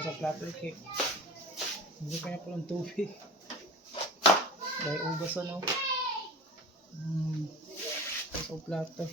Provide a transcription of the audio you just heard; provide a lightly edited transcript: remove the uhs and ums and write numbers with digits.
mo sa plato eh. Hindi pa niya po ng tubig. Dahil ugas ano. Sa plato.